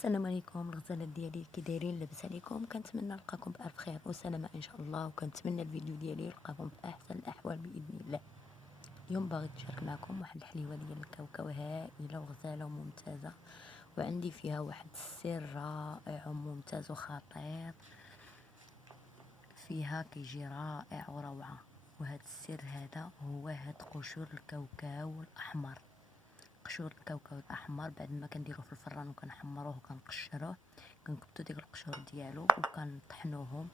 السلام عليكم الغزالات ديالي، كي دايرين؟ لاباس عليكم؟ كنتمنى نلقاكم بألف خير وسلامة ان شاء الله، وكنتمنى الفيديو ديالي يلقاكم في احسن الاحوال باذن الله. اليوم باغي نشارك معكم واحد الحليوه ديال الكاوكاو هائله وغزاله وممتازه، وعندي فيها واحد السر رائع وممتاز وخطير، فيها كيجي رائع وروعه. وهذا السر هذا هو هاد قشور الكاوكاو الاحمر. قشور الكاوكاو الاحمر بعد ما كنديروه في الفران وكنحمروه وكنقشروه، كنكبتو ديك القشور ديالو وكنطحنوهم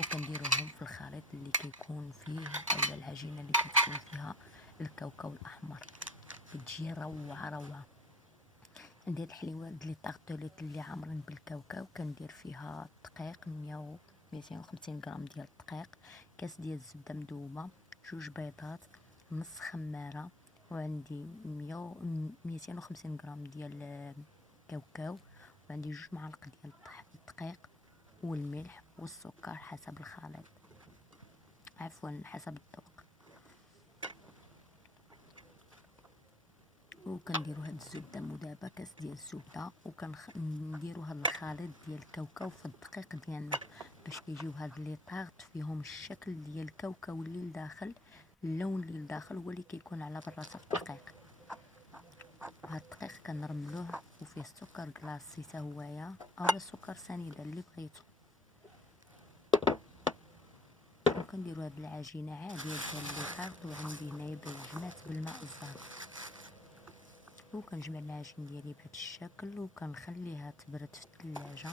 وكنديروهم في الخليط اللي كيكون فيه اولا العجينه اللي كتكون فيها الكاوكاو الاحمر، كتجي روعه روعه. عندي هاد الحليوات لي طارطوليت اللي عامرين بالكاوكاو، كندير فيها دقيق 250 غرام ديال الدقيق، كاس ديال الزبده مذوبه، جوج بيضات، نص خماره، وعندي 250 غرام ديال الكاوكاو، وعندي جوج معالق ديال الدقيق والملح والسكر حسب الخليط، عفوا حسب الذوق. وكنديروا هاد الزبده مذابه، كاس ديال الزبده، وكنديروا هاد الخليط ديال الكاوكاو في الدقيق ديالنا باش كيجيو هاد لي طارط فيهم الشكل ديال الكاوكاو اللي لداخل، اللون اللي لداخل هو اللي كيكون على براسه في الدقيق. وهاد الدقيق كنرملوه وفيه السكر كلاصي حتى هويا اولا السكر سنيده اللي بغيتو، وكنديروا هاد العجينه عاديه ديال لي طارط. وعندي هنايا بالجنات بالماء الزهر، وكنجمع العجين ديالي بهذا الشكل وكنخليها تبرد في الثلاجه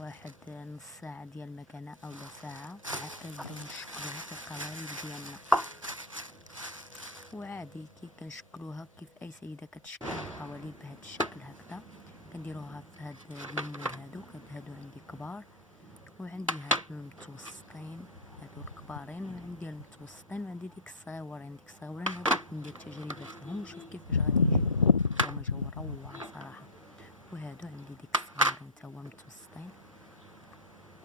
واحد نص ساعه ديال مكانه اولا ساعه، عاد كنبداو نشكلوها في القوالب ديالنا. وعادي كي كنشكلوها كيف اي سيده كتشكل القوالب بهذا الشكل هكذا. كنديروها في هاد الليمون هادو عندي كبار، وعندي هاد المتوسطين، هادو الكبارين، وعندي المتوسطين، وعندي ديك الصغيورين. ديك الصغيورين بغيت ندير تجربه فيهم ونشوف كيفاش غادي يجيو، هما جاو روعه صراحه. وهادو عندي ديك الصغيورين تا هما متوسطين،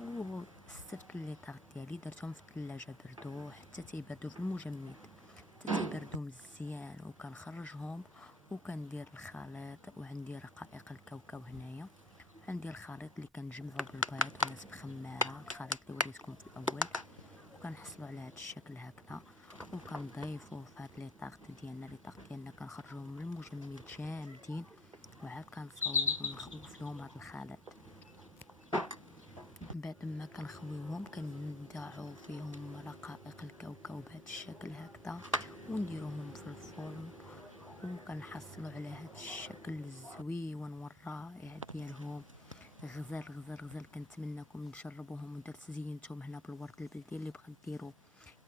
واستفدت لي طارط ديالي درتهم في الثلاجه بردو حتى تيبردو في المجمد حتى تيبردو مزيان، وكنخرجهم وكندير الخليط. وعندي رقائق الكاوكاو هنايا، عندي الخليط اللي كنجمعو بالبيض ولا بخماره، الخليط اللي وريتكم في الاول، وكنحصلوا على هذا الشكل هكذا، وكنضيفوه في هاد لي طارط ديالنا. لي طارط ديالنا كنخرجوهم من المجمد جامدين، وعاد كنصاوب نخوي فيهم هاد الخليط. بعد ما كنخويوهم كنضعو فيهم رقائق الكاوكاو بهذا الشكل هكذا، ونديروهم في الفرن، وكنحصلوا على هذا الشكل الزويون والرائع ديالهم. غزال غزال غزال، كنتمنىكم تجربوهم ودرت زينتهم هنا بالورد البلدي. اللي بغى ديرو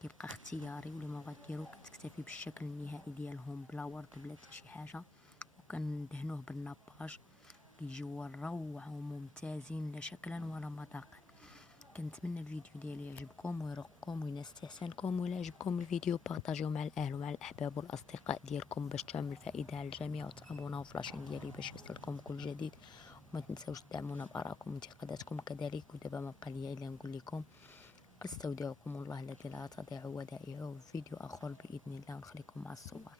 كيبقى اختياري، واللي ما بغى ديرو كتكتفي بالشكل النهائي ديالهم بلا ورد بلا حتى شي حاجه. وكندهنوه بالناباج، كيجيو روعه وممتازين لا شكلا ولا مذاقا. كنتمنى الفيديو ديالي يعجبكم ويرقكم وينستحسنكم، ولا عجبكم الفيديو بارطاجيوه مع الاهل ومع الاحباب والاصدقاء ديالكم باش تعمل فائده على الجميع، وتابوناو في لاشين ديالي باش يوصلكم كل جديد. وما تنساوش تدعمونا بارائكم وانتقاداتكم كذلك. ودابا ما بقى لي الا نقول لكم استودعكم الله الذي لا تضيع ودائعه، في فيديو اخر باذن الله، ونخليكم مع الصور.